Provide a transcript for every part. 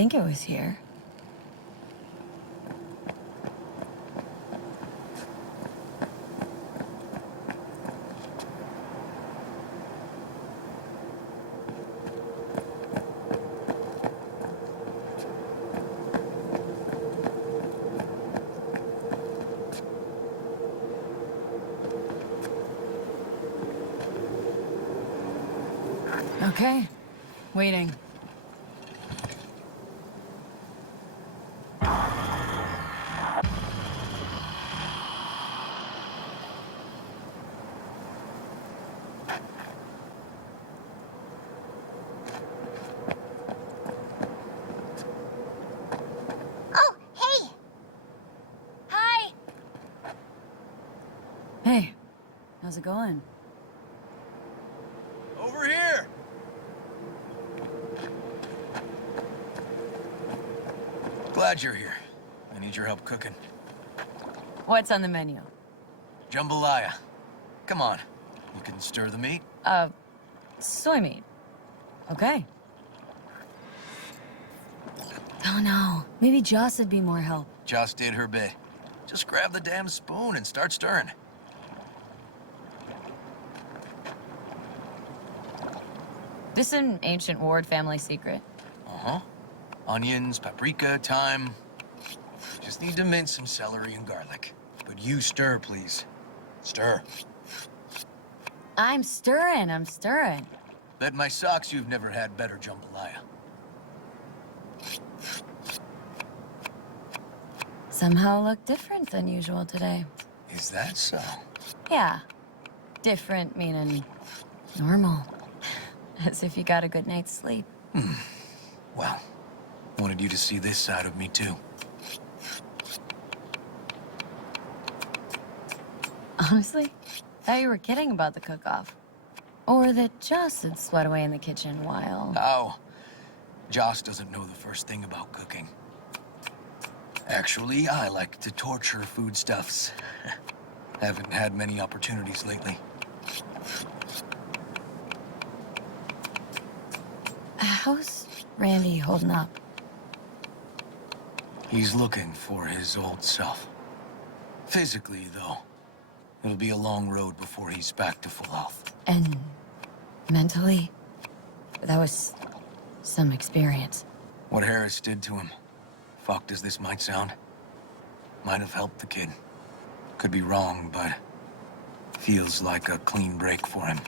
think it was here. Okay, waiting. Oh, hey! Hi! Hey, how's it going? Over here! Glad you're here. I need your help cooking. What's on the menu? Jambalaya. Come on. You can stir the meat? Soy meat. Okay. Oh no, maybe Joss would be more help. Joss did her bit. Just grab the damn spoon and start stirring. This is an ancient Ward family secret. Uh-huh. Onions, paprika, thyme. Just need to mince some celery and garlic. But you stir, please. Stir. I'm stirring. Bet my socks you've never had better jambalaya. Somehow look different than usual today. Is that so? Yeah. Different meaning normal. As if you got a good night's sleep. Well, wanted you to see this side of me, too. Honestly, thought you were kidding about the cook-off. Or that Joss had sweat away in the kitchen while... Oh. Joss doesn't know the first thing about cooking. Actually, I like to torture foodstuffs. Haven't had many opportunities lately. How's Randy holding up? He's looking for his old self. Physically, though. It'll be a long road before he's back to full health. And mentally? That was some experience. What Harris did to him, fucked as this might sound, might have helped the kid. Could be wrong, but feels like a clean break for him.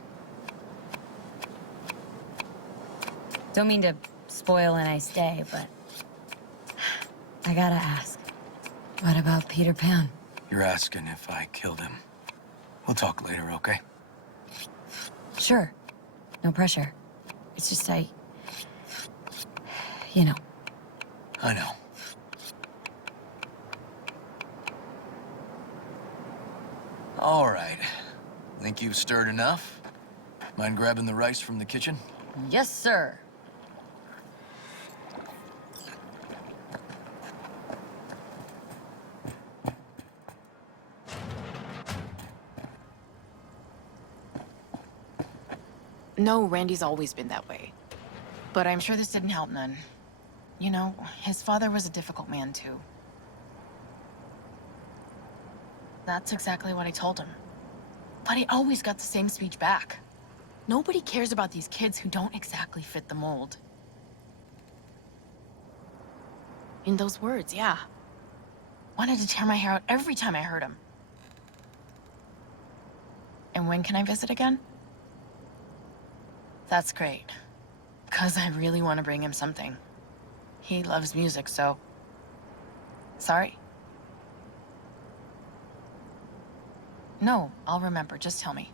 Don't mean to spoil a nice day, but I gotta ask. What about Peter Pan? You're asking if I killed him. We'll talk later, okay? Sure. No pressure. It's just you know. I know. All right. Think you've stirred enough? Mind grabbing the rice from the kitchen? Yes, sir. No, Randy's always been that way. But I'm sure this didn't help none. You know, his father was a difficult man, too. That's exactly what I told him. But he always got the same speech back. Nobody cares about these kids who don't exactly fit the mold. In those words, yeah. Wanted to tear my hair out every time I heard him. And when can I visit again? That's great. 'Cause I really want to bring him something. He loves music, so... Sorry? No, I'll remember. Just tell me.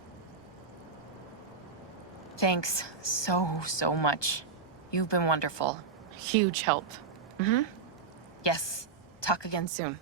Thanks so much. You've been wonderful. Huge help. Mm-hmm. Yes. Talk again soon.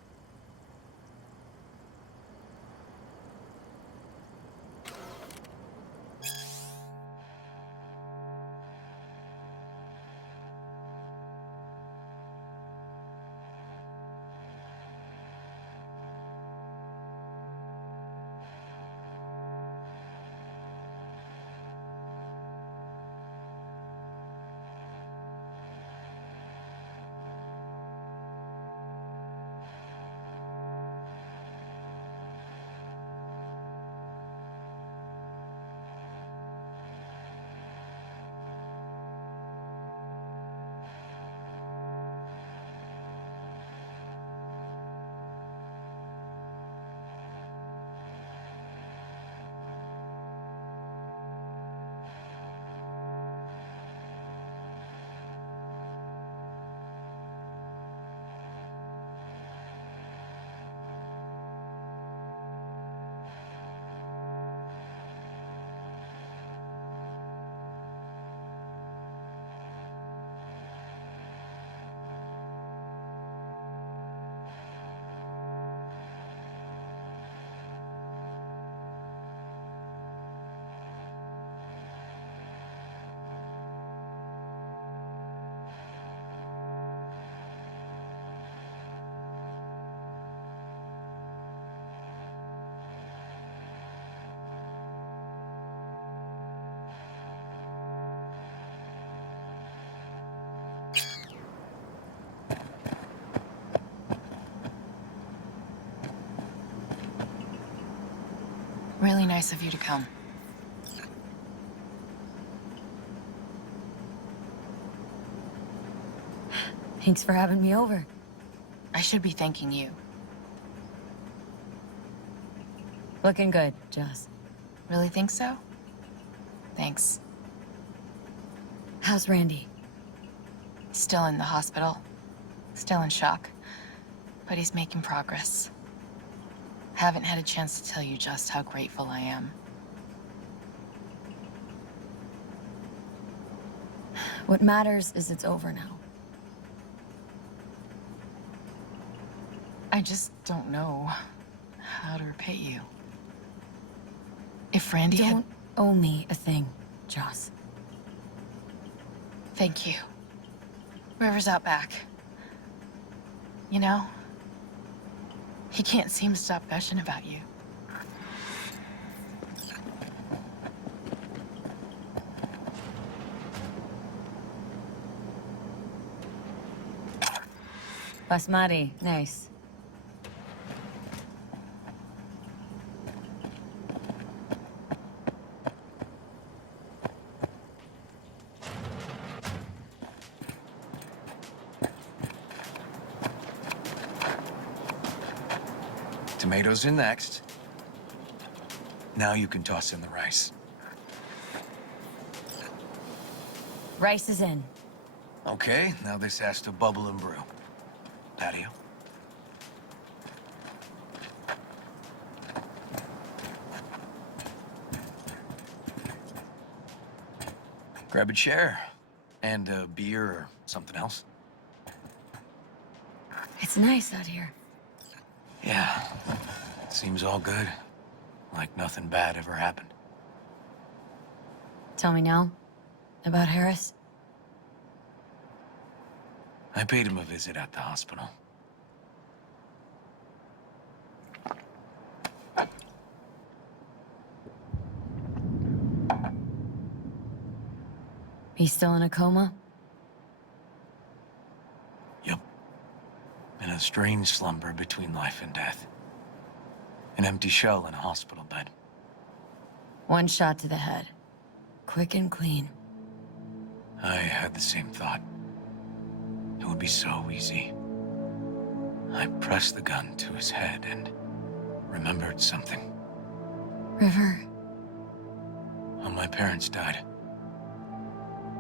nice of you to come. Thanks for having me over. I should be thanking you. Looking good, Joss. Really think so? Thanks. How's Randy? Still in the hospital. Still in shock. But he's making progress. Haven't had a chance to tell you just how grateful I am. What matters is it's over now. I just don't know how to repay you. If Randy had... Don't owe me a thing, Joss. Thank you. River's out back. You know, he can't seem to stop gushing about you. Basmati, nice. Tomatoes in next. Now you can toss in the rice. Rice is in. Okay, now this has to bubble and brew. Patio. Grab a chair. And a beer or something else. It's nice out here. Yeah. Seems all good. Like nothing bad ever happened. Tell me now about Harris. I paid him a visit at the hospital. He's still in a coma? Yep. In a strange slumber between life and death. An empty shell in a hospital bed. One shot to the head. Quick and clean. I had the same thought. It would be so easy. I pressed the gun to his head and remembered something. River. When my parents died.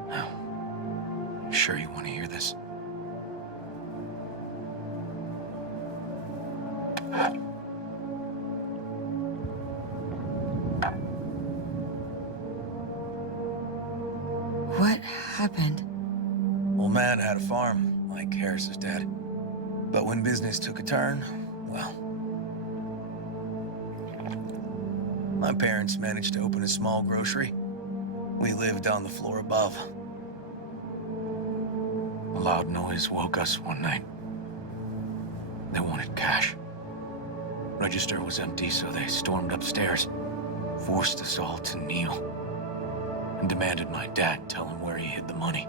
Now, sure you want to hear this? What happened? Old man had a farm, like Harris's dad. But when business took a turn, well... My parents managed to open a small grocery. We lived on the floor above. A loud noise woke us one night. They wanted cash. Register was empty, so they stormed upstairs, forced us all to kneel, and demanded my dad tell him where he hid the money.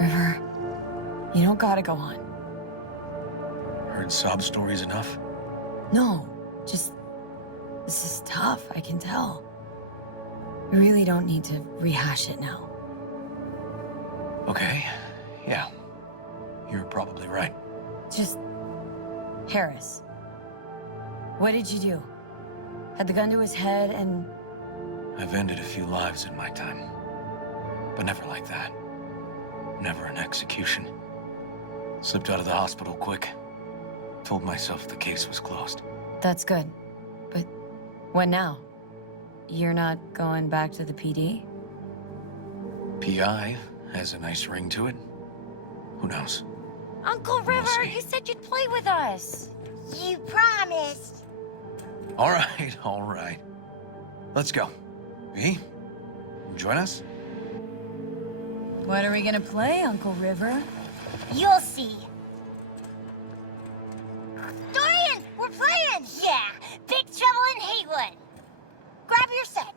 River, you don't gotta go on. Heard sob stories enough? No, just... This is tough, I can tell. We really don't need to rehash it now. Okay, yeah. You're probably right. Just... Harris. What did you do? Had the gun to his head and... I've ended a few lives in my time. But never like that. Never an execution. Slipped out of the hospital quick. Told myself the case was closed. That's good. But what now? You're not going back to the PD? PI has a nice ring to it. Who knows? Uncle We'll River, see. you said you'd play with us. You promised. All right, all right. Let's go. V, join us? What are we gonna play, Uncle River? You'll see. Dorian, we're playing! Yeah, Big Trouble in Haywood. Grab your set.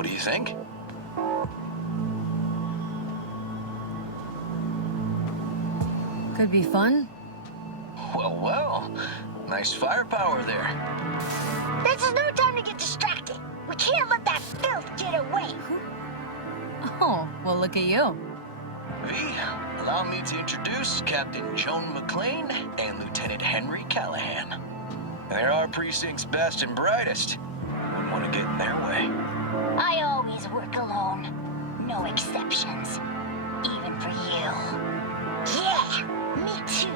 What do you think? Could be fun. Well. Nice firepower there. This is no time to get distracted. We can't let that filth get away. Oh, well, look at you. V, allow me to introduce Captain Joan McLean and Lieutenant Henry Callahan. They're our precinct's best and brightest. Wouldn't want to get in their way. I always work alone. No exceptions. Even for you. Yeah, me too.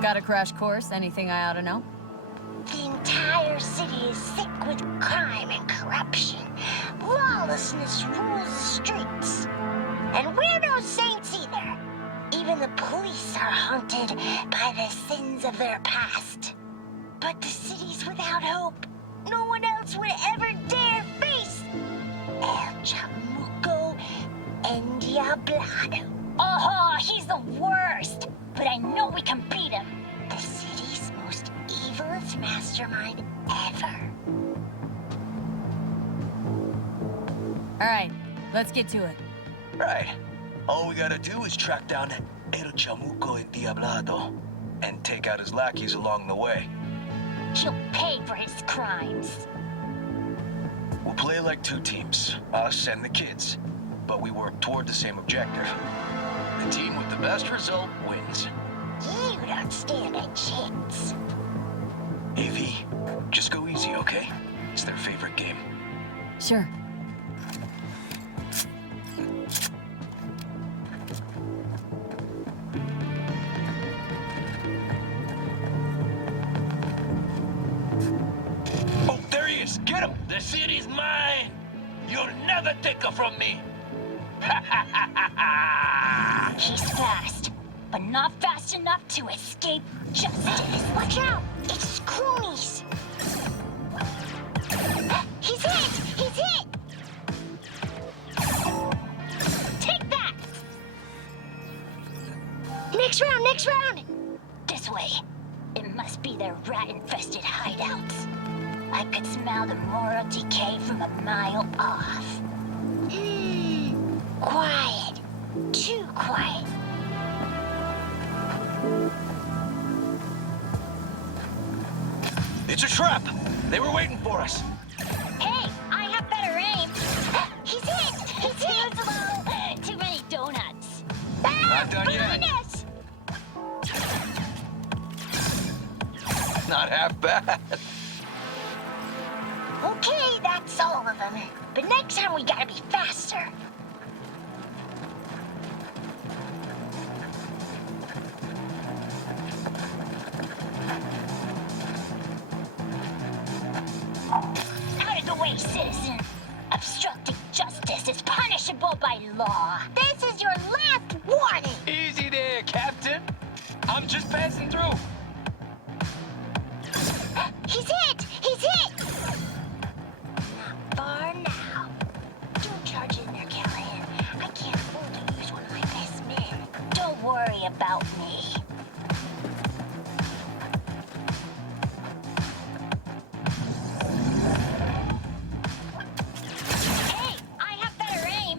Got a crash course? Anything I ought to know? The entire city is sick with crime and corruption. Lawlessness rules the streets. And we're no saints either. Even the police are haunted by the sins of their past. But the city's without hope. No one else would ever dare face El Chamuco and Diablado. Oh, he's the worst. But I know we can beat him. The city's most evilest mastermind ever. All right, let's get to it. Right. All we gotta do is track down El Chamuco and Diablado and take out his lackeys along the way. He'll pay for his crimes. We'll play like two teams, us and the kids, but we work toward the same objective. The team with the best result wins. You don't stand a chance. Hey, V, just go easy, okay? It's their favorite game. Sure. Oh, there he is! Get him! The city's mine! You'll never take her from me! He's fast, but not fast enough to escape justice. Watch out! It's Croonies! He's hit! He's hit! Take that! Next round, next round! This way. It must be their rat-infested hideouts. I could smell the moral decay from a mile off. Quiet. Too quiet. It's a trap! They were waiting for us! Hey, I have better aim. He's hit! He's hit! Too slow. Too many donuts. Not done yet. Behind us! Not half bad. Okay, that's all of them. But next time we gotta be faster. Out of the way, citizen. Obstructing justice is punishable by law. This is your last warning. Easy there, Captain. I'm just passing through. He's hit! He's hit! Not far now. Don't charge in there, Callahan. I can't afford to lose one of my best men. Don't worry about me. Hey, I have better aim.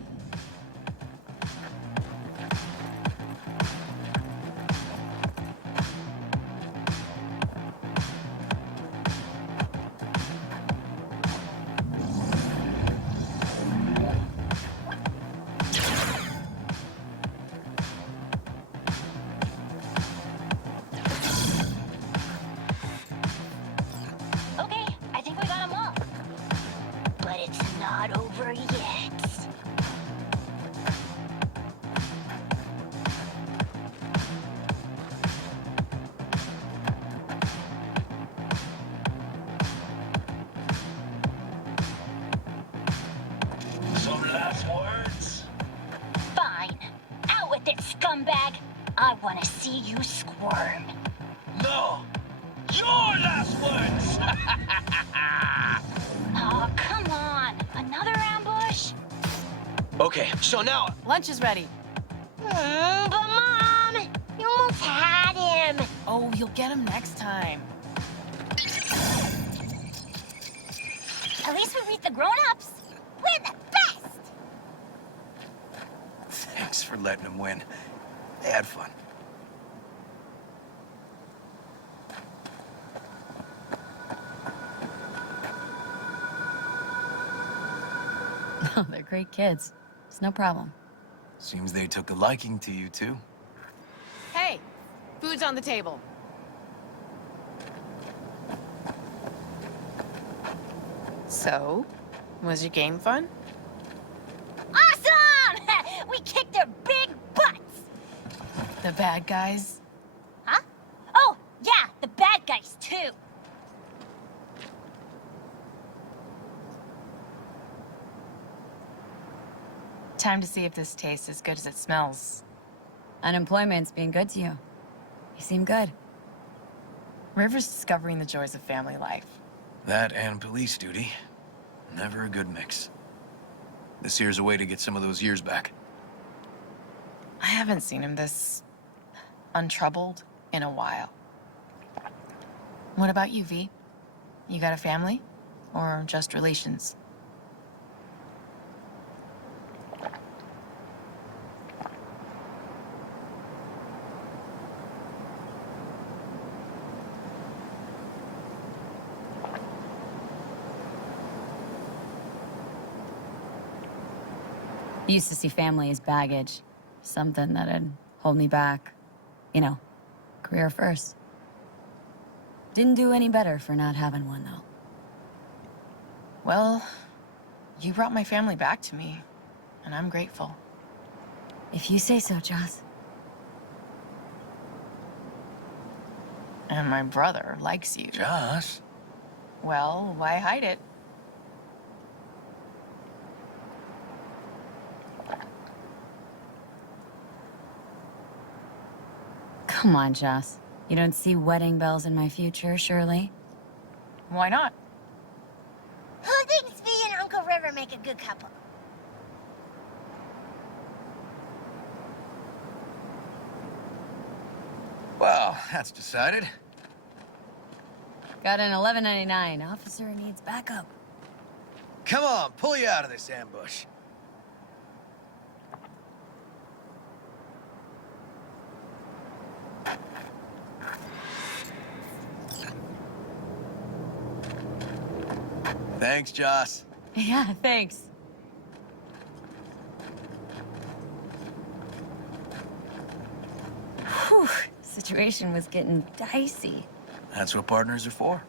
Okay, I think we got them all. But it's not over yet. Some last words? Fine. Out with it, scumbag. I want to see you squirm. No. Your last words! Oh, come on. Another ambush? Okay, so now... Lunch is ready. But Mom, you almost had him. Oh, you'll get him next time. At least we beat the grown-ups. We're the best! Thanks for letting them win. They had fun. Oh, they're great kids. It's no problem. Seems they took a liking to you, too. Hey, food's on the table. So, was your game fun? Awesome! We kicked their big butts! The bad guys? Huh? Oh, yeah, the bad guys, too. Time to see if this tastes as good as it smells. Unemployment's being good to you. You seem good. River's discovering the joys of family life. That and police duty. Never a good mix. This here's a way to get some of those years back. I haven't seen him this untroubled in a while. What about you, V? You got a family? Or just relations? Used to see family as baggage. Something that'd hold me back. You know, career first. Didn't do any better for not having one, though. Well, you brought my family back to me, and I'm grateful. If you say so, Joss. And my brother likes you. Joss? Well, why hide it? Come on, Joss. You don't see wedding bells in my future, surely? Why not? Who thinks V and Uncle River make a good couple? Well, that's decided. Got an 1199. Officer needs backup. Come on, pull you out of this ambush. Thanks, Joss. Yeah, thanks. Whew, situation was getting dicey. That's what partners are for.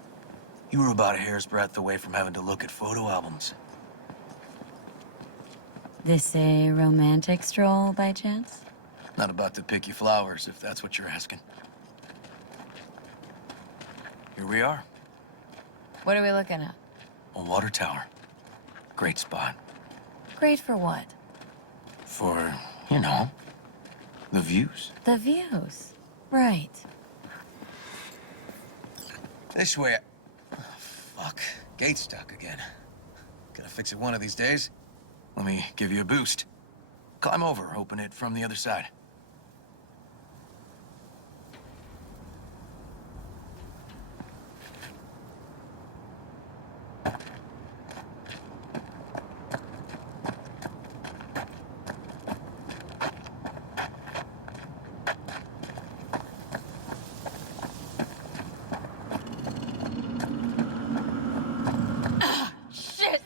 You were about a hair's breadth away from having to look at photo albums. This a romantic stroll by chance? Not about to pick you flowers, if that's what you're asking. Here we are, What are we looking at? a water tower. Great spot. Great for what? For, you know, the views. The views. Right. This way. Oh, fuck. Gate's stuck again. Gotta fix it one of these days. Let me give you a boost. Climb over, open it from the other side. Shit!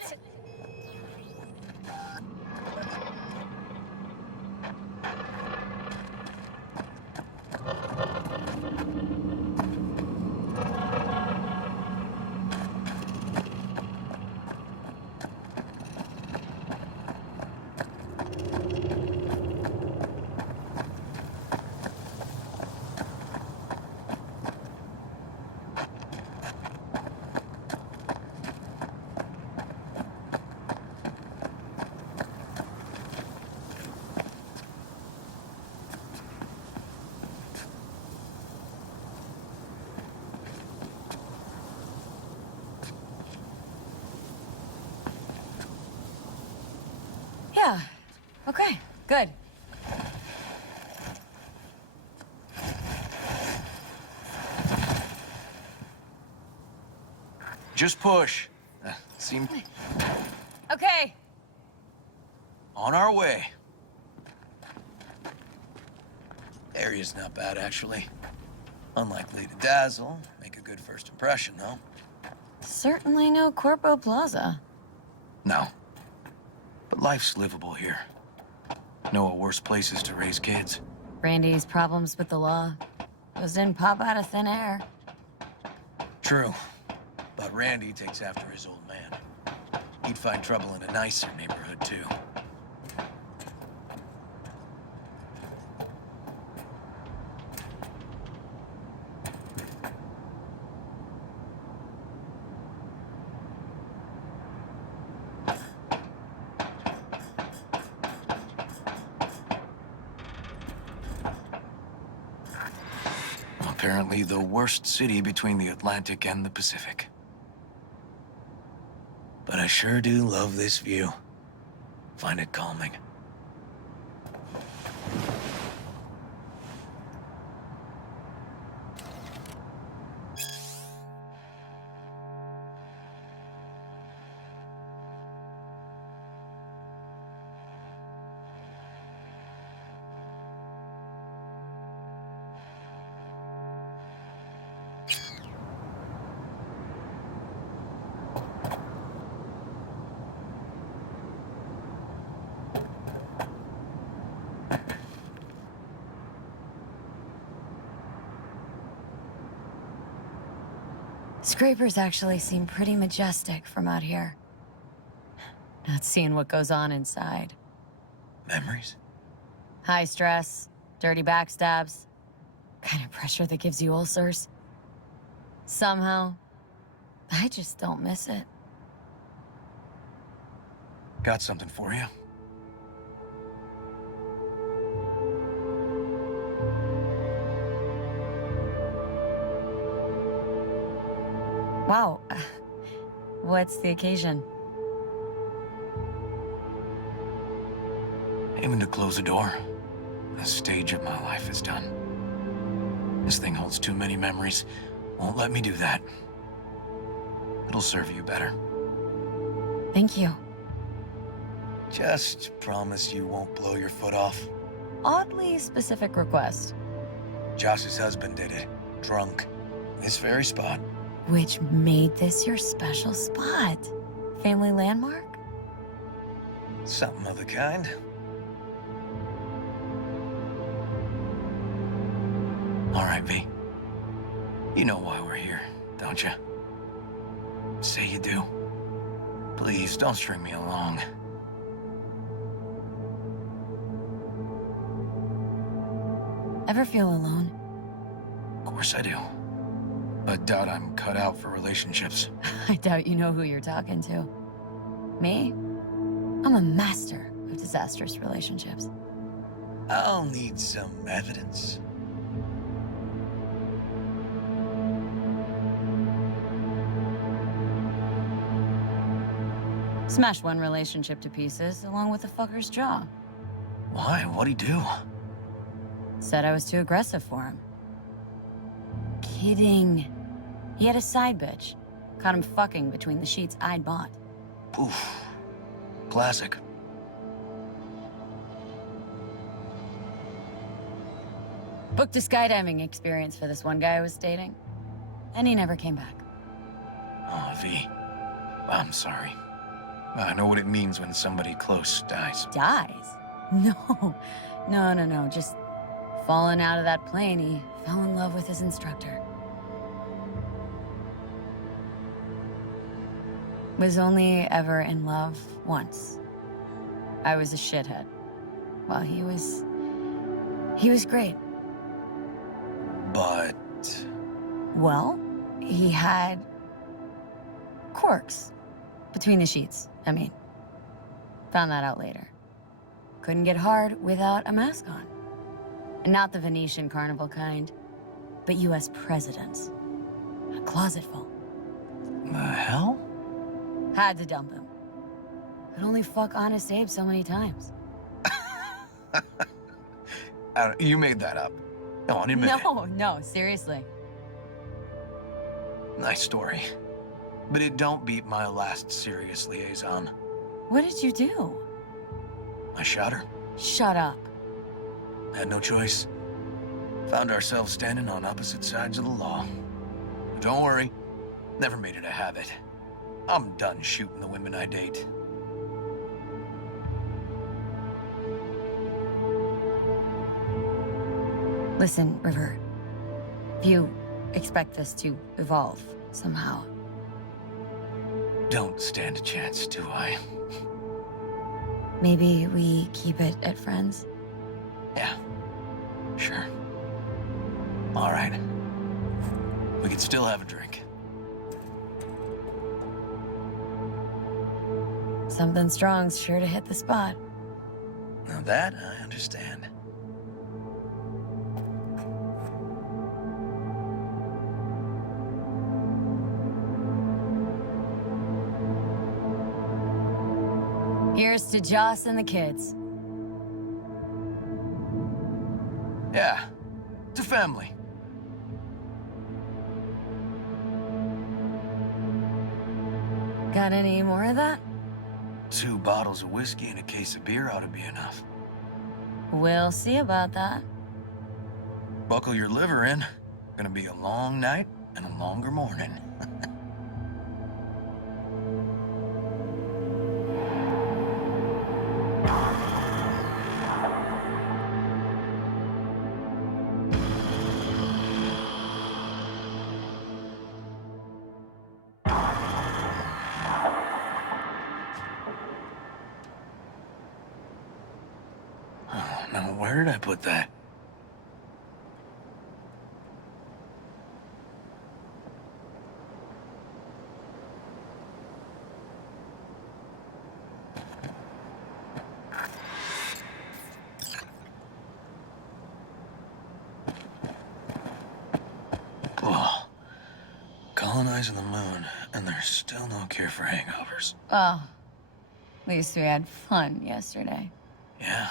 Yeah. Okay, good. Just push. Seemed Okay. on our way. Area's not bad, actually. Unlikely to dazzle. Make a good first impression, though. Certainly no Corpo Plaza. No. But life's livable here. Know of worse places to raise kids. Randy's problems with the law. Those didn't pop out of thin air. True. But Randy takes after his old man. He'd find trouble in a nicer neighborhood, too. Apparently the worst city between the Atlantic and the Pacific. But I sure do love this view. Find it calming. Scrapers actually seem pretty majestic from out here. Not seeing what goes on inside. Memories? High stress, dirty backstabs, kind of pressure that gives you ulcers. Somehow, I just don't miss it. Got something for you. Wow. What's the occasion? Aiming to close the door. The stage of my life is done. This thing holds too many memories. Won't let me do that. It'll serve you better. Thank you. Just promise you won't blow your foot off. Oddly specific request. Josh's husband did it. Drunk. This very spot. Which made this your special spot? Family landmark? Something of the kind. All right, V. You know why we're here, don't you? Say you do. Please, don't string me along. Ever feel alone? Of course I do. But doubt I'm cut out for relationships. I doubt you know who you're talking to. Me? I'm a master of disastrous relationships. I'll need some evidence. Smashed one relationship to pieces, along with the fucker's jaw. Why? What'd he do? Said I was too aggressive for him. Kidding. He had a side bitch. Caught him fucking between the sheets I'd bought. Oof. Classic. Booked a skydiving experience for this one guy I was dating. And he never came back. Oh, V. I'm sorry. I know what it means when somebody close dies. Dies? No. Just falling out of that plane, he fell in love with his instructor. Was only ever in love once. I was a shithead. Well, he was great. But... Well, he had quirks between the sheets, I mean. Found that out later. Couldn't get hard without a mask on. And not the Venetian carnival kind, but US presidents. A closet full. The hell? Had to dump him. Could only fuck Honest Abe so many times. You made that up. Come on, admit it. No, seriously. Nice story. But it don't beat my last serious liaison. What did you do? I shot her. Shut up. Had no choice. Found ourselves standing on opposite sides of the law. But don't worry, never made it a habit. I'm done shooting the women I date. Listen, River. If you expect this to evolve somehow. Don't stand a chance, do I? Maybe we keep it at friends? Yeah, sure. All right. We can still have a drink. Something strong's sure to hit the spot. Now that I understand. Here's to Joss and the kids. Yeah, it's a family. Got any more of that? 2 bottles of whiskey and a case of beer ought to be enough. We'll see about that. Buckle your liver in. Gonna be a long night and a longer morning. Oh, now where did I put that? Oh, colonizing the moon, and there's still no cure for hangovers. Oh, at least we had fun yesterday. Yeah.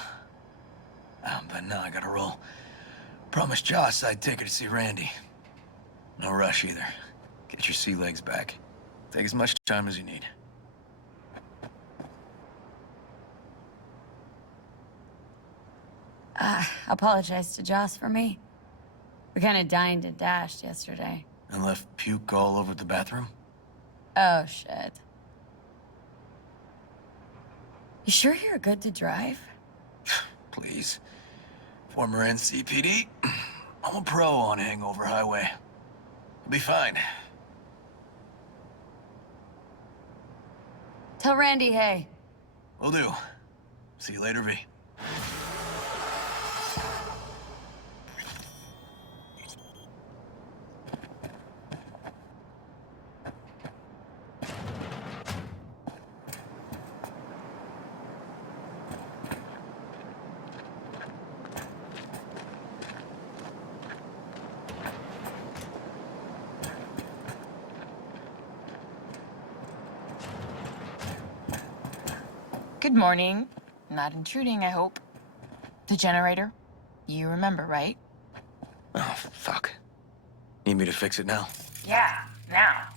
But now I gotta roll. Promised Joss I'd take her to see Randy. No rush either. Get your sea legs back. Take as much time as you need. Apologize to Joss for me. We kind of dined and dashed yesterday. And left puke all over the bathroom? Oh, shit. You sure you're good to drive? Please. Former NCPD. I'm a pro on Hangover Highway. I'll be fine. Tell Randy, hey. Will do. See you later, V. Good morning. Not intruding, I hope. The generator? You remember, right? Oh, fuck. Need me to fix it now? Yeah, now.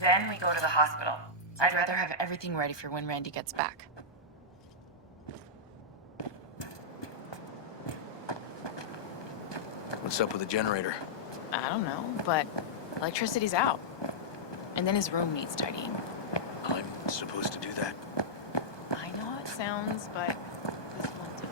Then we go to the hospital. I'd rather have everything ready for when Randy gets back. What's up with the generator? I don't know, but electricity's out. And then his room needs tidying. I'm supposed to do that. I know how it sounds, but this won't do.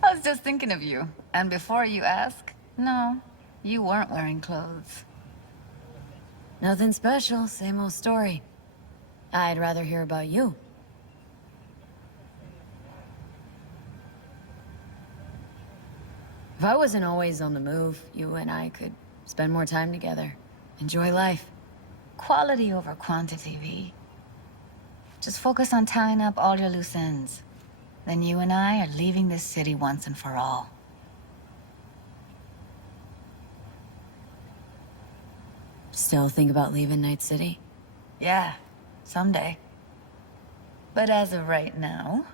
I was just thinking of you. And before you ask, no, you weren't wearing clothes. Nothing special, same old story. I'd rather hear about you. If I wasn't always on the move, you and I could spend more time together. Enjoy life. Quality over quantity, V. Just focus on tying up all your loose ends. Then you and I are leaving this city once and for all. Still think about leaving Night-City? Yeah, someday. But as of right now,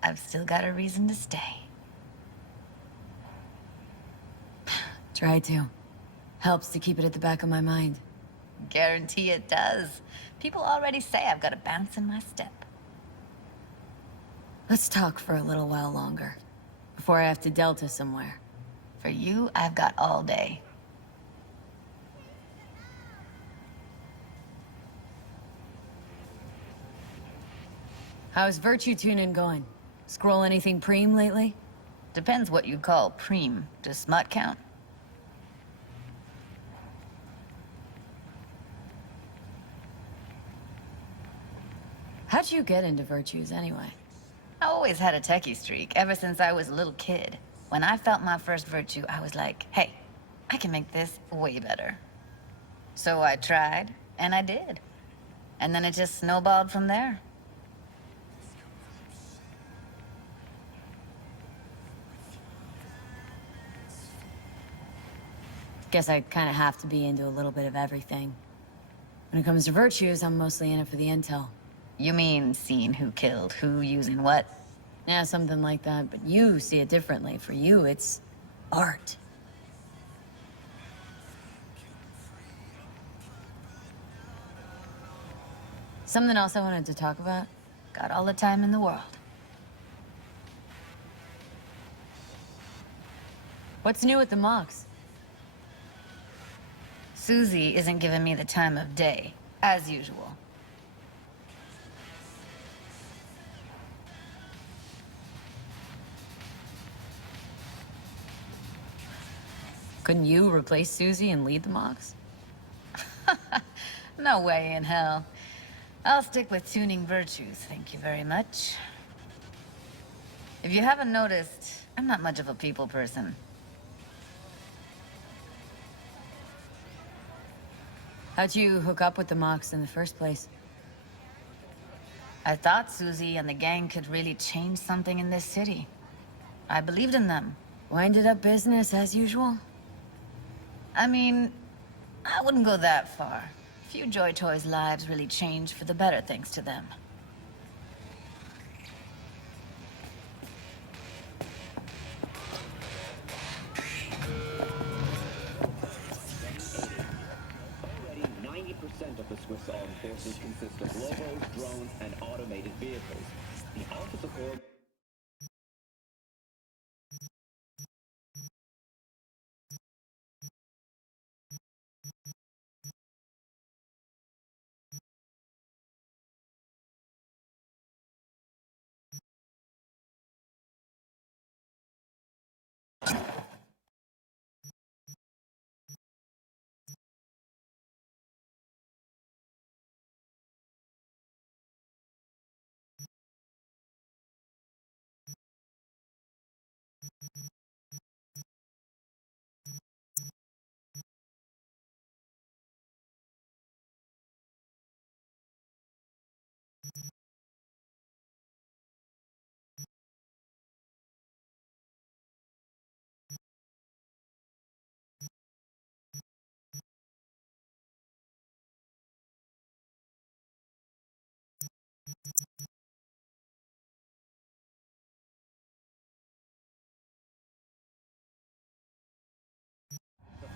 I've still got a reason to stay. Try to. Helps to keep it at the back of my mind. Guarantee it does. People already say I've got a bounce in my step. Let's talk for a little while longer, before I have to Delta somewhere. For you, I've got all day. How's virtue tuning going? Scroll anything preem lately? Depends what you call preem. Does smut count? How'd you get into virtues anyway? I always had a techie streak, ever since I was a little kid. When I felt my first virtue, I was like, hey, I can make this way better. So I tried, and I did. And then it just snowballed from there. Guess I kind of have to be into a little bit of everything. When it comes to virtues, I'm mostly in it for the intel. You mean seeing who killed who using what? Yeah, something like that, but you see it differently. For you, it's art. Something else I wanted to talk about? Got all the time in the world. What's new with the mocks? Susie isn't giving me the time of day, as usual. Couldn't you replace Susie and lead the mocks? No way in hell. I'll stick with tuning virtues, thank you very much. If you haven't noticed, I'm not much of a people person. How'd you hook up with the mocks in the first place? I thought Susie and the gang could really change something in this city. I believed in them. Winded up business as usual? I mean, I wouldn't go that far. Few Joy Toys' lives really changed for the better thanks to them. This armed forces consist of robos, drones, and automated vehicles. The Officer Corps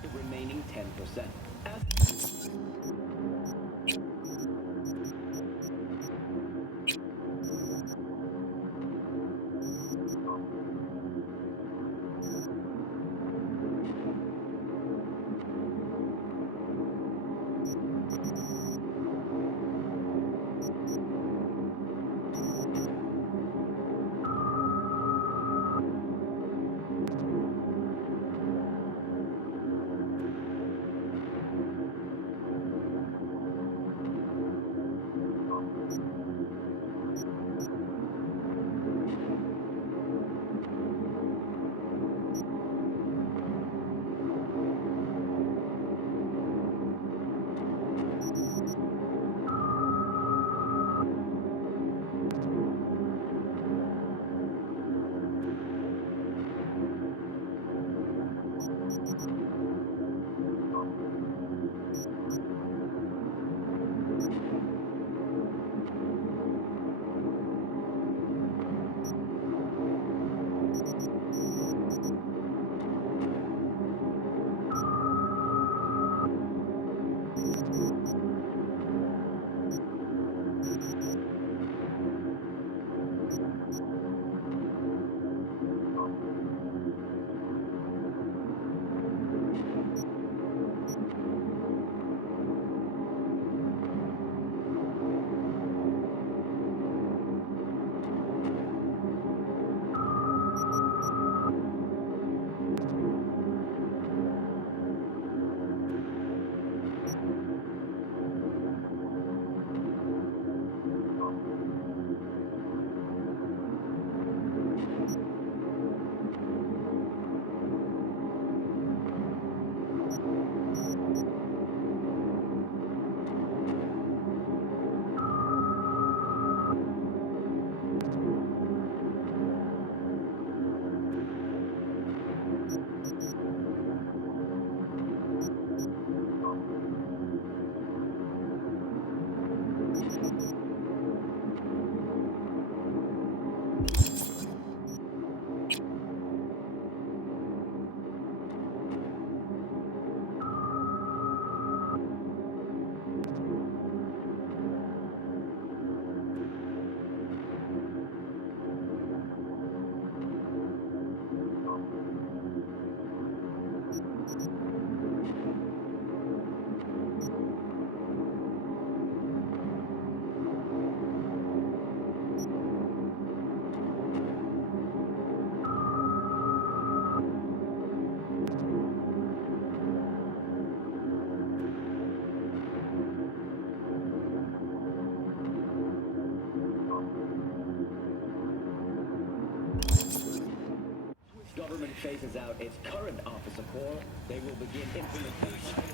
the remaining 10%. Government phases out its current officer corps, they will begin implementation.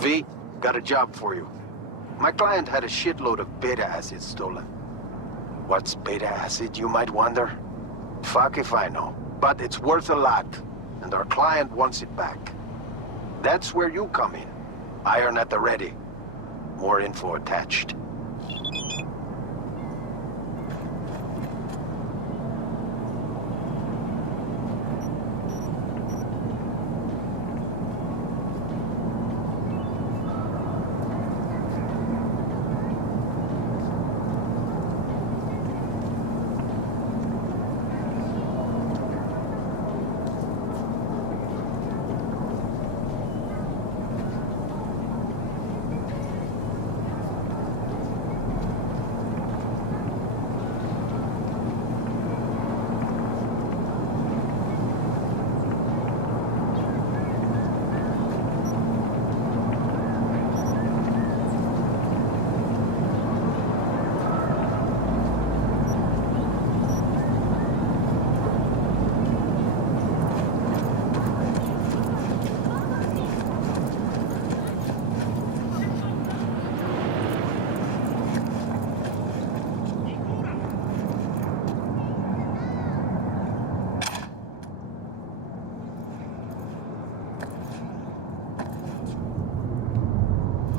V, got a job for you. My client had a shitload of beta acid stolen. What's beta acid, you might wonder? Fuck if I know. But it's worth a lot, and our client wants it back. That's where you come in. Iron at the ready. More info attached.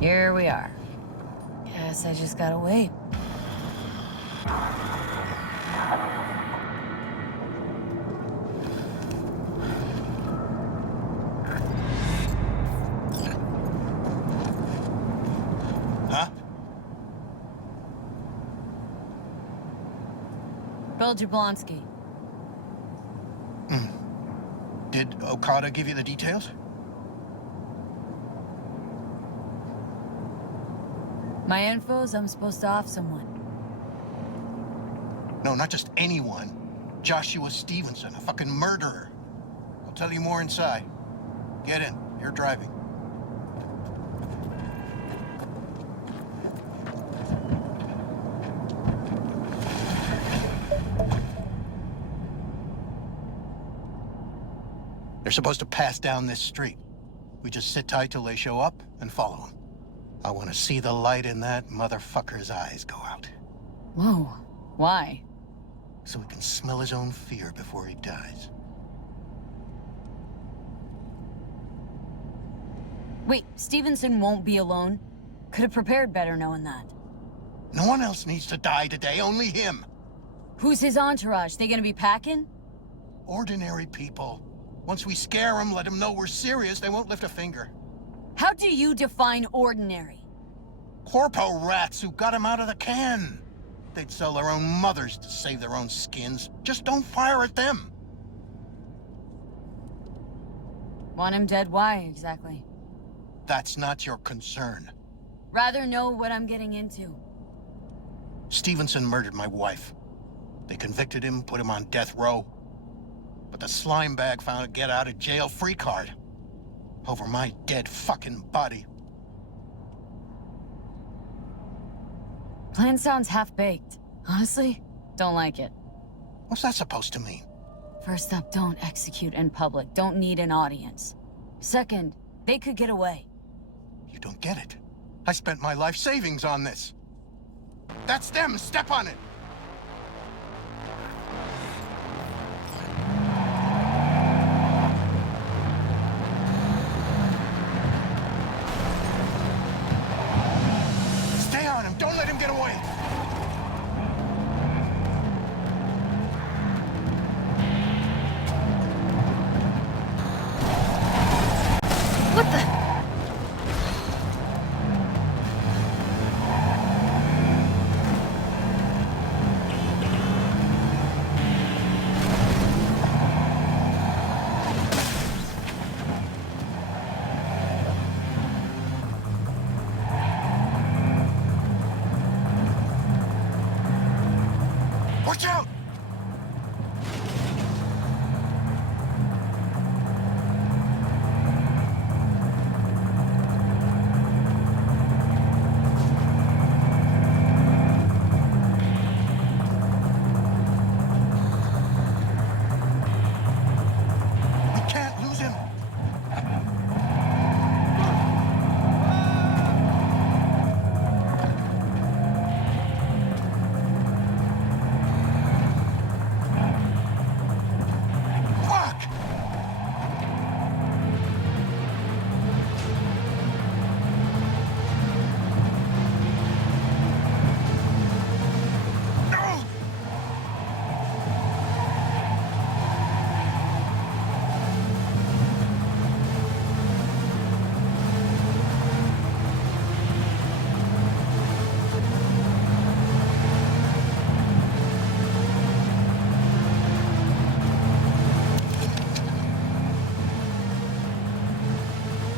Here we are. Guess I just gotta wait. Huh? Bill Jablonski. Did Okada give you the details? My info's I'm supposed to off someone. No, not just anyone. Joshua Stevenson, a fucking murderer. I'll tell you more inside. Get in. You're driving. They're supposed to pass down this street. We just sit tight till they show up and follow them. I want to see the light in that motherfucker's eyes go out. Whoa. Why? So he can smell his own fear before he dies. Wait, Stevenson won't be alone? Could have prepared better knowing that. No one else needs to die today, only him. Who's his entourage? They gonna be packing? Ordinary people. Once we scare them, let them know we're serious, they won't lift a finger. How do you define ordinary? Corpo rats who got him out of the can. They'd sell their own mothers to save their own skins. Just don't fire at them. Want him dead? Why, exactly? That's not your concern. Rather know what I'm getting into. Stevenson murdered my wife. They convicted him, put him on death row. but the slime bag found a get-out-of-jail-free card. Over my dead fucking body. Plan sounds half-baked. Honestly, don't like it. What's that supposed to mean? First up, don't execute in public. Don't need an audience. Second, they could get away. You don't get it. I spent my life savings on this. That's them. Step on it. Stay on him. Don't let him get away. What the? Watch out! We can't lose him. Fuck! No!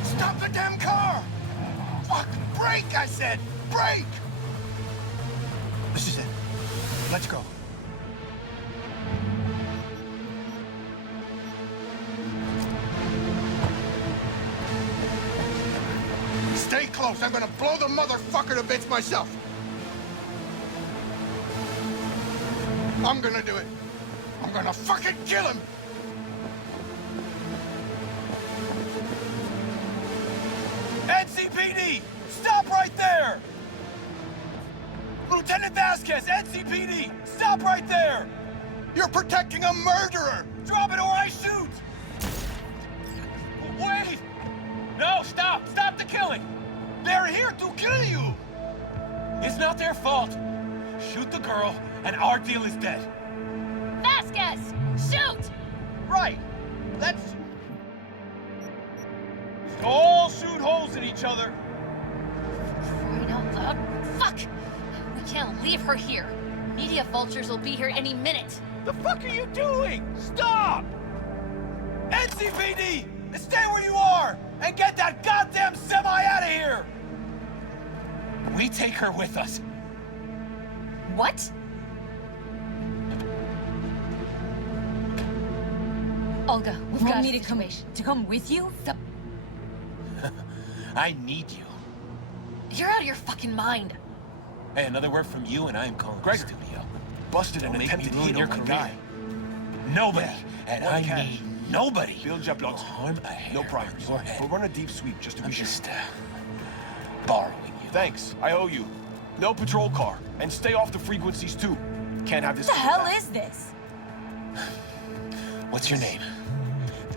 Stop the damn car! Fuck! Brake, I said! Brake! This is it. Let's go. Stay close. I'm gonna blow the motherfucker to bits myself. I'm gonna do it. I'm gonna fucking kill him! NCPD! Stop right there! Lieutenant Vasquez, NCPD! Stop right there! You're protecting a murderer! Drop it or I shoot! Wait! No, stop! Stop the killing! They're here to kill you! It's not their fault. Shoot the girl, and our deal is dead. Vasquez! Shoot! Right! Let's all shoot holes in each other. Crying out loud. Fuck! We can't leave her here. Media vultures will be here any minute. The fuck are you doing? Stop! NCPD! Stay where you are! And get that goddamn semi out of here! We take her with us. What? Olga, we've Want got me a to come situation. to come with you? I need you. You're out of your fucking mind. Hey, another word from you and I am calling the studio. Busted and attempted ruin your career. Nobody, and I mean nobody, Build your will blocks. harm a hair No progress. of your head. But run a deep sweep just to I'm be sure. just borrowing you. Thanks. I owe you. No patrol car. And stay off the frequencies too. Can't have this. What the hell is this? What's your name?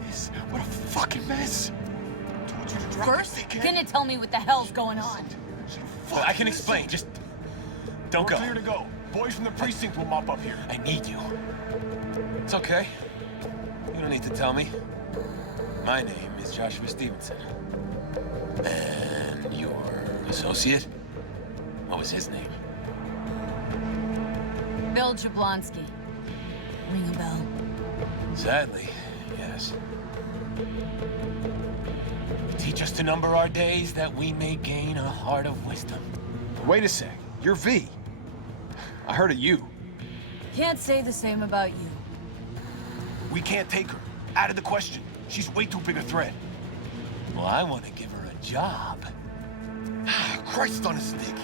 this? What a fucking mess. Told you to drop First, it, you're dickhead. gonna tell me what the hell's going on. Well, I can explain. Just don't We're go. clear to go. Boys from the precinct will mop up here. I need you. It's okay. You don't need to tell me. My name is Joshua Stevenson. And your associate? What was his name? Bill Jablonski. Ring a bell. Sadly, yes. Teach us to number our days that we may gain a heart of wisdom. Wait a sec. You're V. I heard of you. Can't say the same about you. We can't take her. Out of the question. She's way too big a threat. Well, I want to give her a job. Christ on a stick.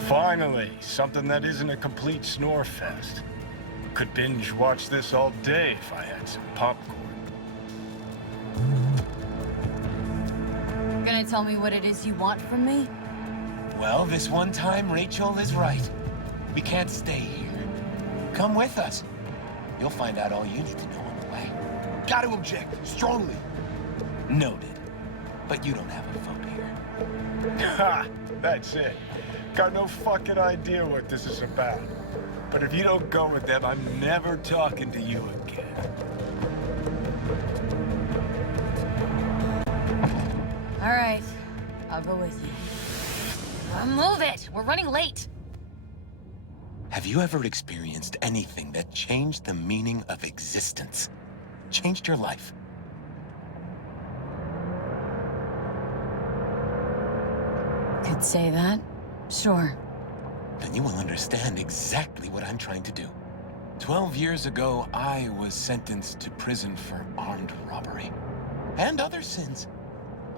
Finally, something that isn't a complete snore fest. Could binge watch this all day if I had some popcorn. Gonna tell me what it is you want from me? Well, this one time, Rachel is right. We can't stay here. Come with us. You'll find out all you need to know on the way. Gotta object. Strongly. Noted. But you don't have a vote here. Ha! That's it. Got no fucking idea what this is about. But if you don't go with them, I'm never talking to you again. All right, I'll go with you. Move it! We're running late! Have you ever experienced anything that changed the meaning of existence? Changed your life? Could say that. Sure. Then you will understand exactly what I'm trying to do. 12 years ago, I was sentenced to prison for armed robbery. And other sins.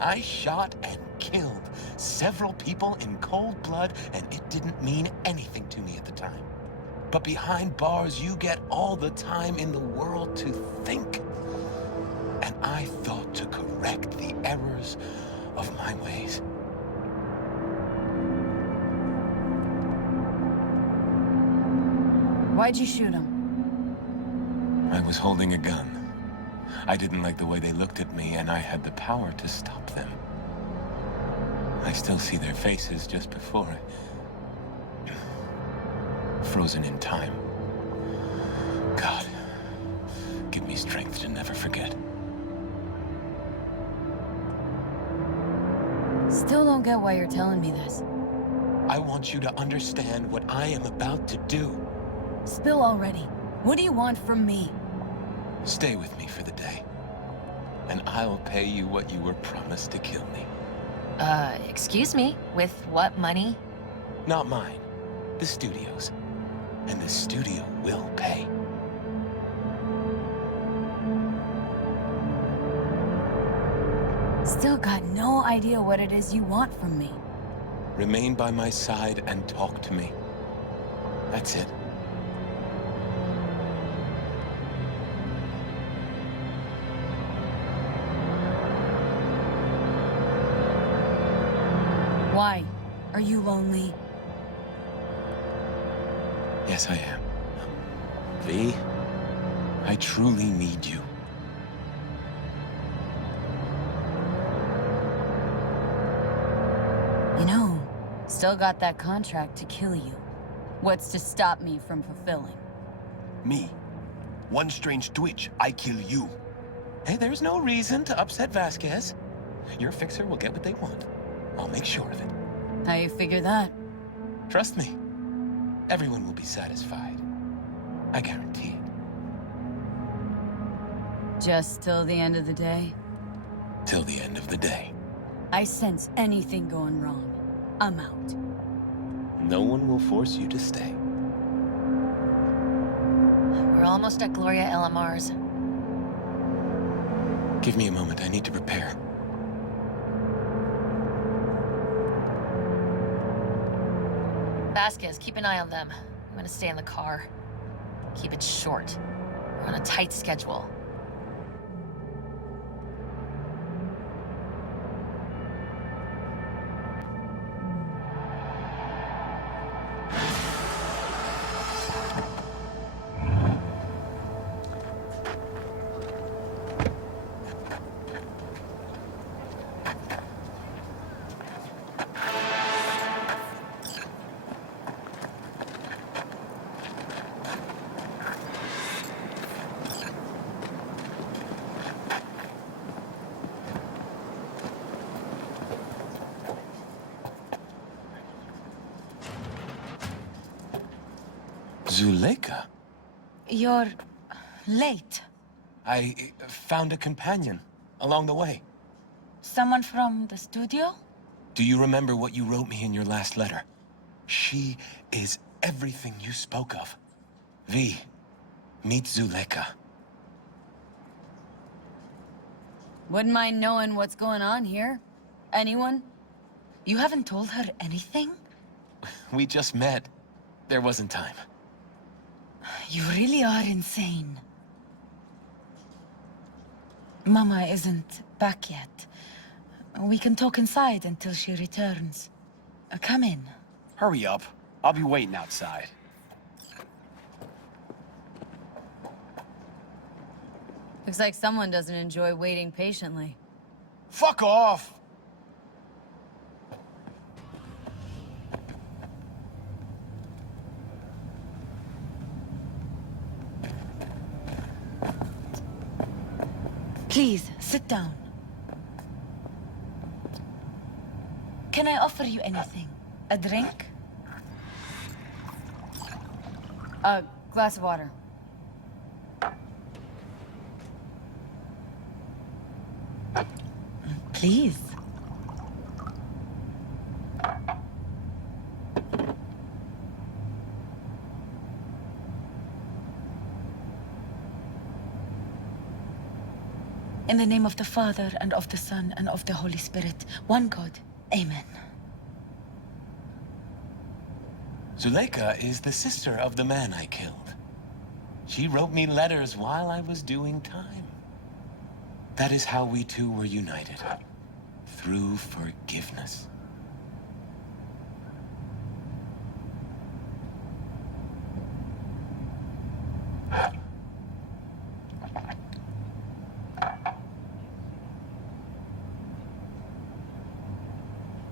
I shot and killed several people in cold blood, and it didn't mean anything to me at the time. But behind bars, you get all the time in the world to think. And I thought to correct the errors of my ways. Why'd you shoot him? I was holding a gun. I didn't like the way they looked at me, and I had the power to stop them. I still see their faces just before frozen in time. God, give me strength to never forget. Still don't get why you're telling me this. I want you to understand what I am about to do. Spill already. What do you want from me? Stay with me for the day, and I'll pay you what you were promised to kill me. Excuse me? With what money? Not mine, the studio's. And the studio will pay. Still got no idea what it is you want from me. Remain by my side and talk to me. That's it. Why? Are you lonely? Yes, I am. V, I truly need you. You know, still got that contract to kill you. What's to stop me from fulfilling? Me. One strange twitch, I kill you. Hey, there's no reason to upset Vasquez. Your fixer will get what they want. I'll make sure of it. How you figure that? Trust me. Everyone will be satisfied. I guarantee it. Just till the end of the day? Till the end of the day. I sense anything going wrong. I'm out. No one will force you to stay. We're almost at Gloria LMR's. Give me a moment. I need to prepare. Vasquez, keep an eye on them. I'm gonna stay in the car. Keep it short. We're on a tight schedule. Zuleika? You're late. I found a companion along the way. Someone from the studio? Do you remember what you wrote me in your last letter? She is everything you spoke of. V, meet Zuleika. Wouldn't mind knowing what's going on here. Anyone? You haven't told her anything? We just met. There wasn't time. You really are insane. Mama isn't back yet. We can talk inside until she returns. Come in. Hurry up. I'll be waiting outside. Looks like someone doesn't enjoy waiting patiently. Fuck off! Please, sit down. Can I offer you anything? A drink? A glass of water. Please. In the name of the Father, and of the Son, and of the Holy Spirit, one God. Amen. Zuleika is the sister of the man I killed. She wrote me letters while I was doing time. That is how we two were united. Through forgiveness.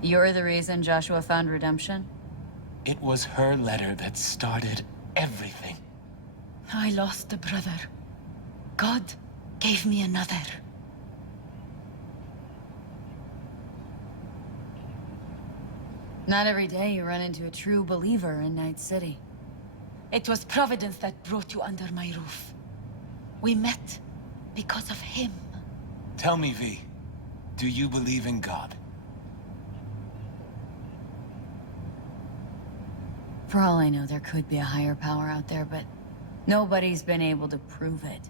You're the reason Joshua found redemption? It was her letter that started everything. I lost a brother. God gave me another. Not every day you run into a true believer in Night-City. It was Providence that brought you under my roof. We met because of him. Tell me, V, do you believe in God? For all I know, there could be a higher power out there, but nobody's been able to prove it.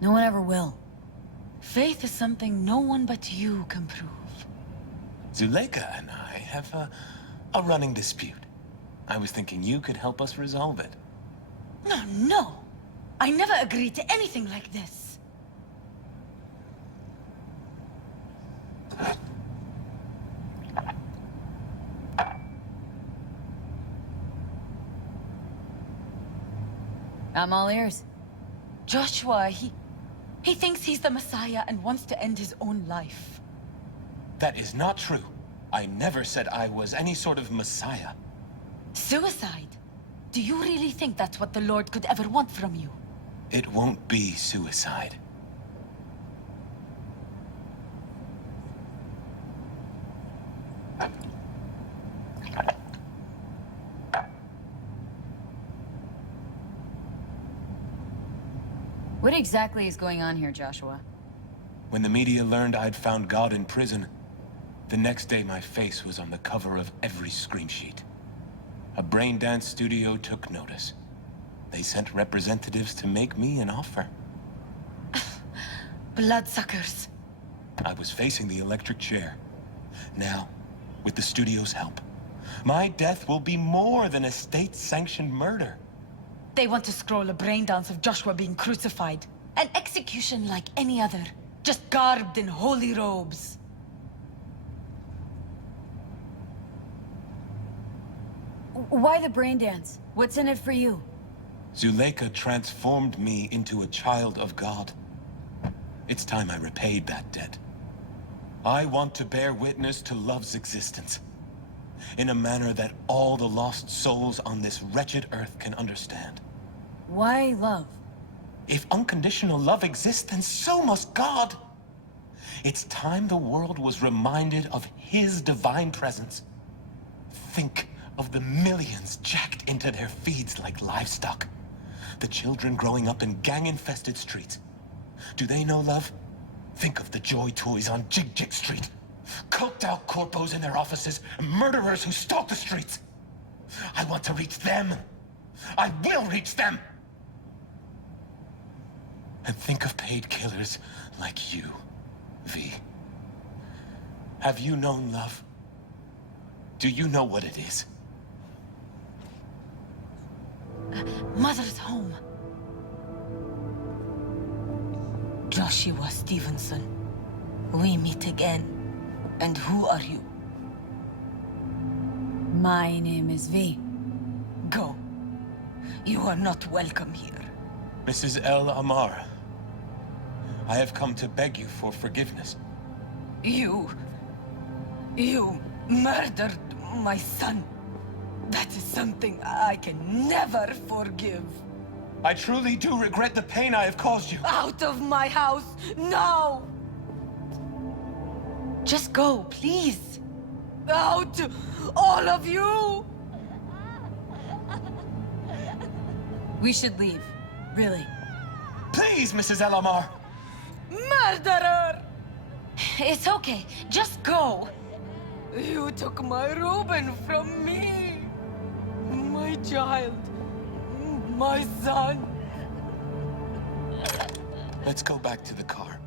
No one ever will. Faith is something no one but you can prove. Zuleika and I have a running dispute. I was thinking you could help us resolve it. No. I never agreed to anything like this. I'm all ears. Joshua, he thinks he's the Messiah and wants to end his own life. That is not true. I never said I was any sort of Messiah. Suicide? Do you really think that's what the Lord could ever want from you? It won't be suicide. What exactly is going on here, Joshua? When the media learned I'd found God in prison, the next day my face was on the cover of every scream sheet. A brain dance studio took notice. They sent representatives to make me an offer. Bloodsuckers. I was facing the electric chair. Now, with the studio's help, my death will be more than a state-sanctioned murder. They want to scroll a brain dance of Joshua being crucified. An execution like any other, just garbed in holy robes. Why the brain dance? What's in it for you? Zuleika transformed me into a child of God. It's time I repaid that debt. I want to bear witness to love's existence, in a manner that all the lost souls on this wretched earth can understand. Why love? If unconditional love exists, then so must God. It's time the world was reminded of His divine presence. Think of the millions jacked into their feeds like livestock. The children growing up in gang-infested streets. Do they know love? Think of the joy toys on Jig Jig Street. Coked-out corpos in their offices, and murderers who stalk the streets. I want to reach them. I will reach them. And think of paid killers like you, V, have you known love? Do you know what it is? Mother's home. Joshua Stevenson, we meet again. And who are you? My name is V. Go. You are not welcome here. Mrs. El Amara, I have come to beg you for forgiveness. You murdered my son. That is something I can never forgive. I truly do regret the pain I have caused you. Out of my house, now! Just go, please. Out, all of you! We should leave. Really. Please, Mrs. El Amar. Murderer! It's okay. Just go. You took my Reuben from me. My child. My son. Let's go back to the car.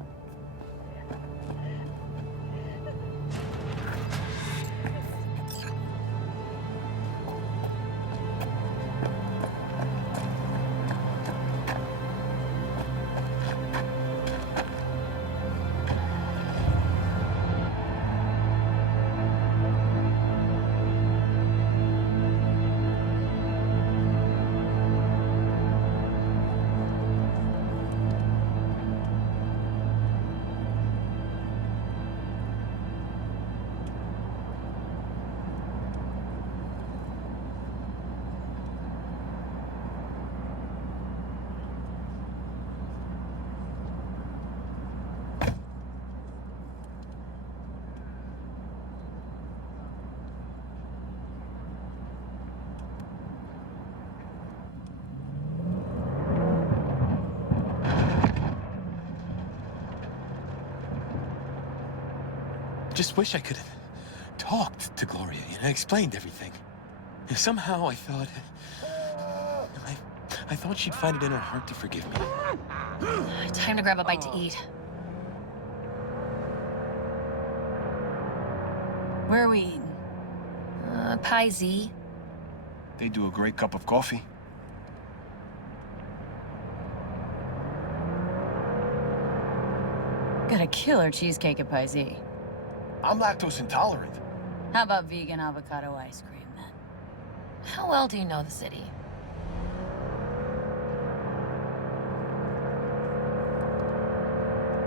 Just wish I could have talked to Gloria, explained everything. Somehow I thought... I thought she'd find it in her heart to forgive me. Time to grab a bite to eat. Where are we eating? Pie Z. They do a great cup of coffee. Got a killer cheesecake at Pie Z. I'm lactose intolerant. How about vegan avocado ice cream, then? How well do you know the city?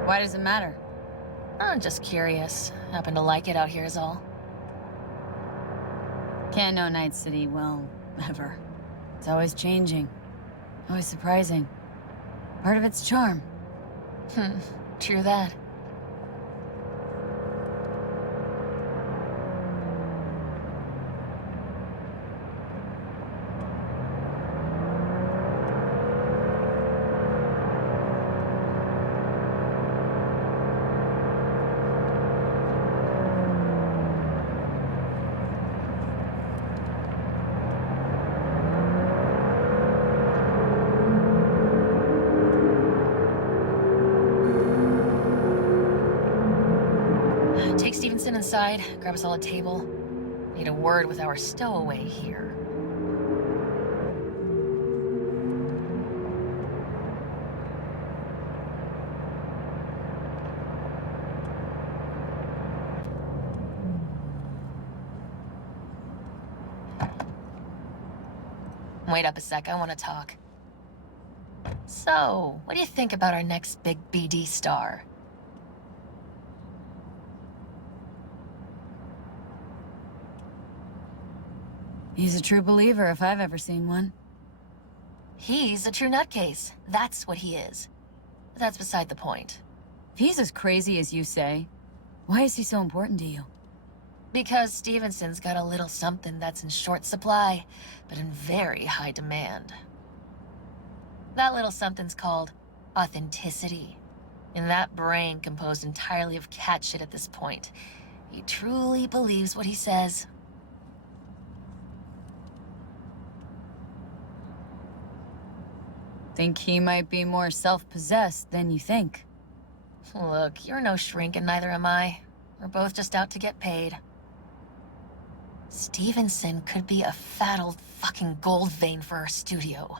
Why does it matter? I'm just curious. Happen to like it out here is all. Can't know Night-City well, ever. It's always changing. Always surprising. Part of its charm. True that. Take Stevenson inside, grab us all a table. Need a word with our stowaway here. Wait up a sec, I want to talk. So, what do you think about our next big BD star? He's a true believer if I've ever seen one. He's a true nutcase. That's what he is. But that's beside the point. If he's as crazy as you say, why is he so important to you? Because Stevenson's got a little something that's in short supply, but in very high demand. That little something's called authenticity. In that brain composed entirely of cat shit at this point, he truly believes what he says. Think he might be more self-possessed than you think. Look, you're no shrink and neither am I. We're both just out to get paid. Stevenson could be a fat old fucking gold vein for our studio.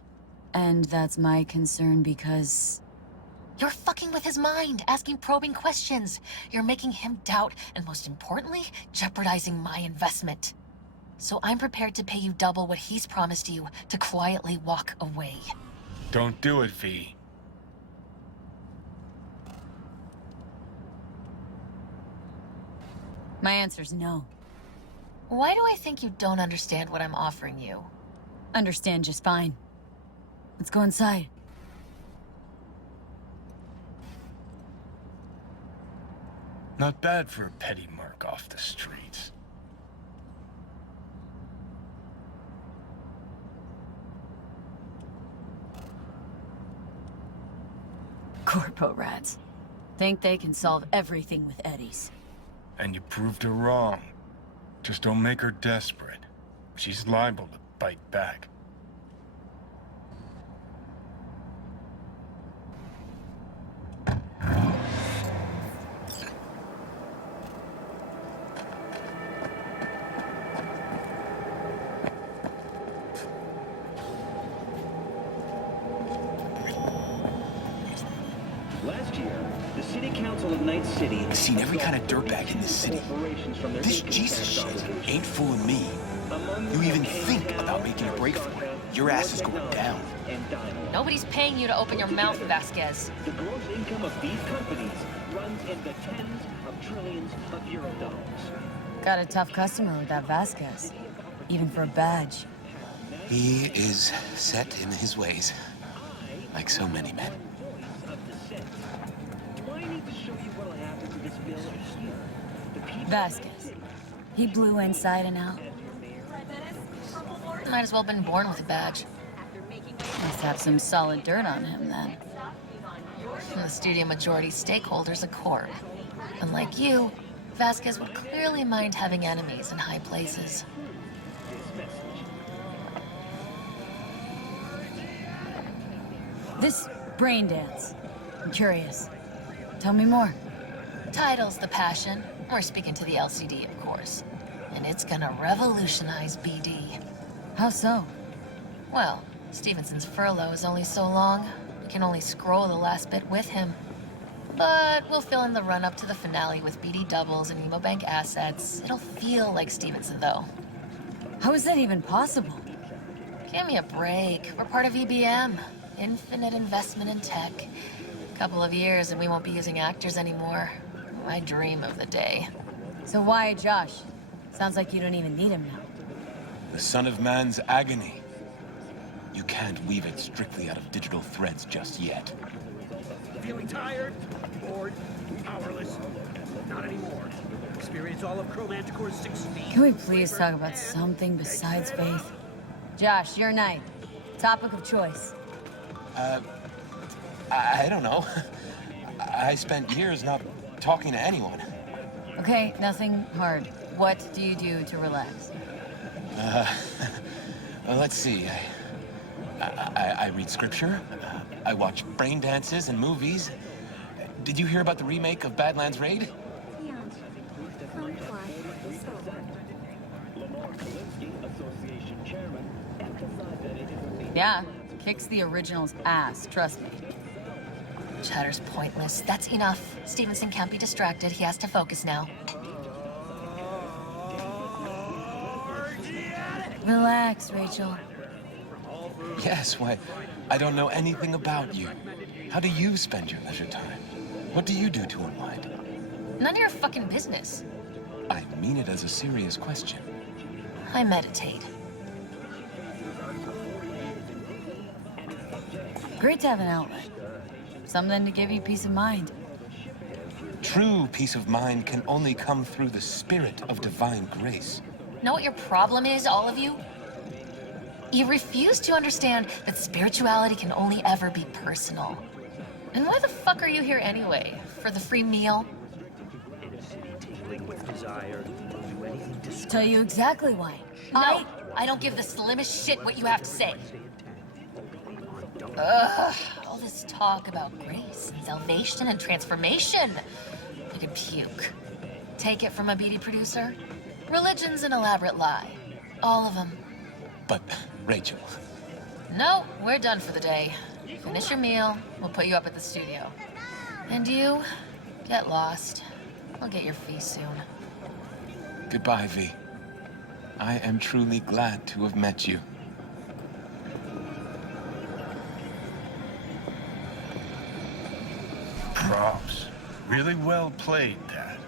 And that's my concern because... You're fucking with his mind, asking probing questions. You're making him doubt, and most importantly, jeopardizing my investment. So I'm prepared to pay you double what he's promised you to quietly walk away. Don't do it, V. My answer's no. Why do I think you don't understand what I'm offering you? Understand just fine. Let's go inside. Not bad for a petty merc off the streets. Corpo rats. Think they can solve everything with eddies. And you proved her wrong. Just don't make her desperate. She's liable to bite back. Last year, the City Council of Night-Siti... I've seen every kind of dirtbag in this city. This Jesus shit ain't fooling me. You even think about making a break for it, your ass is going down. Nobody's paying you to open your mouth, Vasquez. The gross income of these companies runs in the tens of trillions of euro dollars. Got a tough customer with that Vasquez. Even for a badge. He is set in his ways, like so many men. Vasquez. He blew inside and out. Might as well have been born with a badge. Must have some solid dirt on him, then. The studio majority stakeholder's a corp. Unlike you, Vasquez would clearly mind having enemies in high places. This brain dance. I'm curious. Tell me more. Title's the passion. We're speaking to the LCD, of course. And it's gonna revolutionize BD. How so? Well, Stevenson's furlough is only so long. We can only scroll the last bit with him. But we'll fill in the run-up to the finale with BD doubles and Emobank assets. It'll feel like Stevenson, though. How is that even possible? Give me a break. We're part of EBM. Infinite investment in tech. Couple of years and we won't be using actors anymore. I dream of the day. So why Josh? Sounds like you don't even need him now. The son of man's agony. You can't weave it strictly out of digital threads just yet. Feeling tired, bored, powerless? Not anymore. Experience all of Chromanticore's 16. Can we please talk about something besides faith? Josh, your night. Topic of choice. I don't know. I spent years not talking to anyone. Okay, nothing hard. What do you do to relax? Well, let's see. I read scripture. I watch brain dances and movies. Did you hear about the remake of Badlands Raid? Yeah, kicks the original's ass, trust me. Chatter's pointless. That's enough. Stevenson can't be distracted. He has to focus now. Relax, Rachel. Yes, why, I don't know anything about you. How do you spend your leisure time? What do you do to unwind? None of your fucking business. I mean it as a serious question. I meditate. Great to have an outlet. Something to give you peace of mind. True peace of mind can only come through the spirit of divine grace. Know what your problem is, all of you? You refuse to understand that spirituality can only ever be personal. And why the fuck are you here anyway? For the free meal? Tell you exactly why. No, I don't give the slimmest shit what you have to say. Ugh, all this talk about grace. peace and salvation and transformation. I could puke. Take it from a beady producer? Religion's an elaborate lie. All of them. But, Rachel... No, we're done for the day. Finish your meal, we'll put you up at the studio. And you, get lost. We'll get your fee soon. Goodbye, V. I am truly glad to have met you. Props. Really well played, Dad.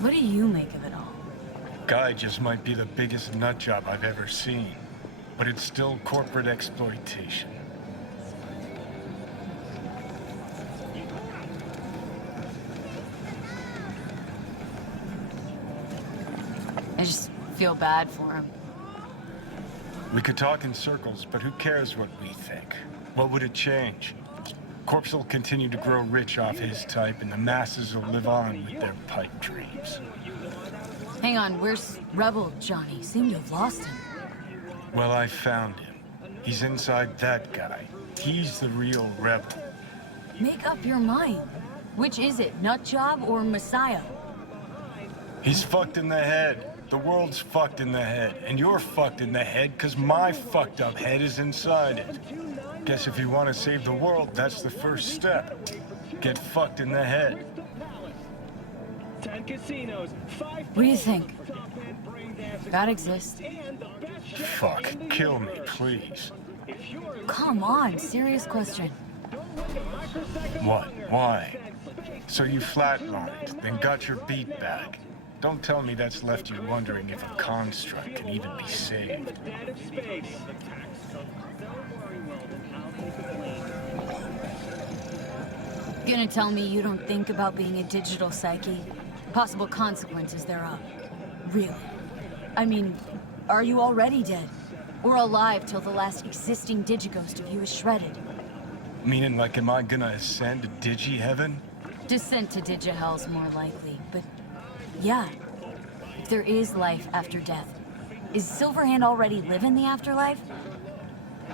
What do you make of it all? Guy just might be the biggest nutjob I've ever seen, but it's still corporate exploitation. I just feel bad for him. We could talk in circles, but who cares what we think? What would it change? Corpse will continue to grow rich off his type, and the masses will live on with their pipe dreams. Hang on, where's Rebel Johnny? Seem to have lost him. Well, I found him. He's inside that guy. He's the real rebel. Make up your mind. Which is it, Nutjob or Messiah? He's fucked in the head. The world's fucked in the head. And you're fucked in the head because my fucked up head is inside it. Guess if you want to save the world, that's the first step. Get fucked in the head. 10 casinos, 5 What do you think? God exists? Fuck. Kill me, please. Come on, serious question. What? Why? So you flatlined, then got your beat back. Don't tell me that's left you wondering if a construct can even be saved. Gonna tell me you don't think about being a digital psyche? Possible consequences thereof. Really? I mean, are you already dead? Or alive till the last existing digighost of you is shredded? Meaning, like, am I gonna ascend to digi-heaven? Descent to digi-hell's more likely, but yeah. If there is life after death, is Silverhand already living the afterlife?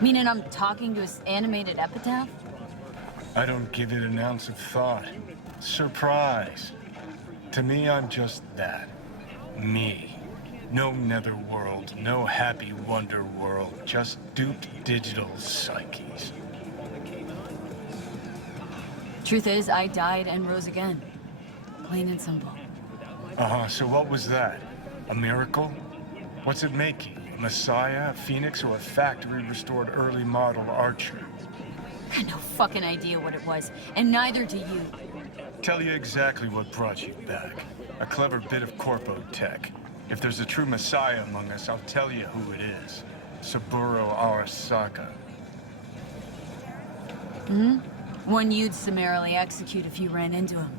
Meaning I'm talking to his animated epitaph? I don't give it an ounce of thought. Surprise. To me, I'm just that. Me. No netherworld, no happy wonder world, just duped digital psyches. Truth is, I died and rose again. Plain and simple. Uh-huh, so what was that? A miracle? What's it making? A messiah, a phoenix, or a factory-restored early model archer? I had no fucking idea what it was, and neither do you. Tell you exactly what brought you back. A clever bit of corpo tech. If there's a true messiah among us, I'll tell you who it is. Saburo Arasaka. Hmm? One you'd summarily execute if you ran into him.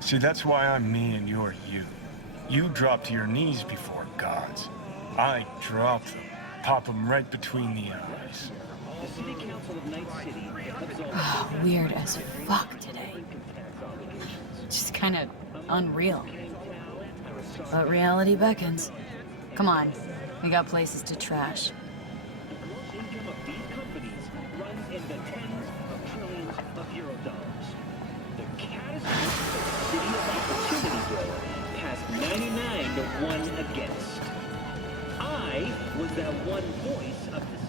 See, that's why I'm me and you're you. You drop to your knees before gods. I drop them, pop them right between the eyes. The City Council of Night-City Oh, weird as fuck today. Just kind of unreal. But reality beckons. Come on, we got places to trash. The gross income of these companies runs in the tens of trillions of euro dollars. The catastrophic City of Opportunity Door passed 99 to 1 against. I was that one voice of the